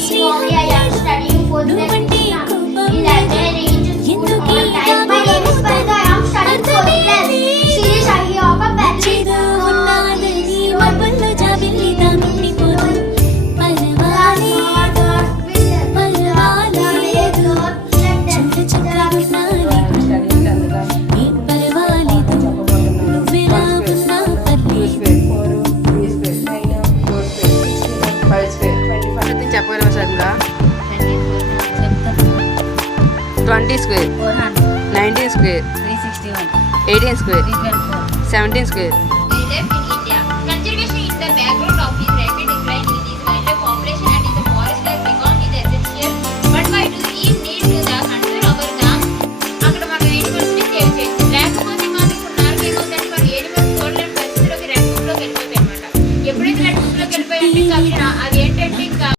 feel only I am studying for the in library to school all time. My name is Parga. I am studying for class. Shirish Ahi of a చెప్పగలవా సరిగ్గా? 20 square, 19 square, 18 square, 17 square.